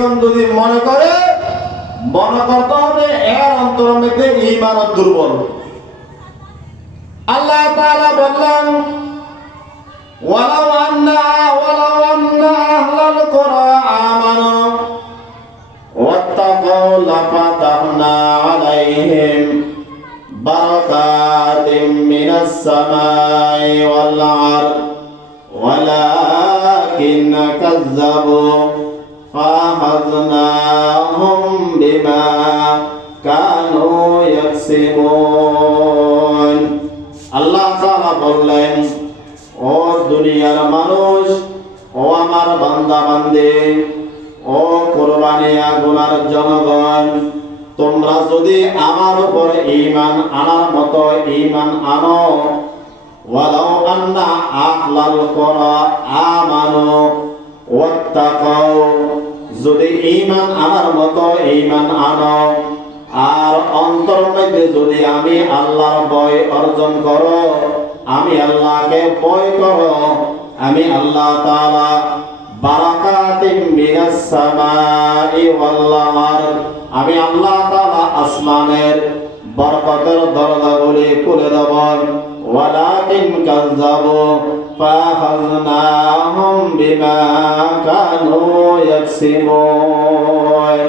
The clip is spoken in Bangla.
এরকম যদি মনে করতে হবে এর অন্তরের মধ্যে ঈমান দুর্বল। আল্লাহ তাআলা বললেন ওয়ালাউ আন্না আহলাল কুরা আমানু ওয়াত্তাকাউ লাফাতাহনা আলাইহিম বারাকাতিম মিনাস সামাই ওয়াল আরদ ওয়ালাকিন কাযযাবু ফাআখাযনাহুম বিমা কানু ইয়াকসিবুন। আল্লাহ তাআলা বললেন, ও দুনিয়ার মানুষ, ও আমার বান্দা বান্দী, ও কুরবানিয়া গুনার জনগণ, তোমরা যদি আমার উপর ঈমান আনার মতো ঈমান আনো, ওয়ালাউ আন্না আহলাল কুরা আমানু ওয়াত্তাকাউ, যদি ঈমান আনার মতো ঈমান আনো আর অন্তর মধ্যে যদি আমি আল্লাহর ভয় অর্জন করো, আমি আল্লাহকে ভয় করো, আমি আল্লাহ তাআলা বারাকাতিম মিনাস সামাই ওয়াল আরদ, আমি আল্লাহ তাআলা আসমানের বরকতের দরজাগুলি খুলে দেব। ওয়ালাকিন কাযযাবু ফাআখাযনাহুম বিমা কানু ইয়াকসিবুন।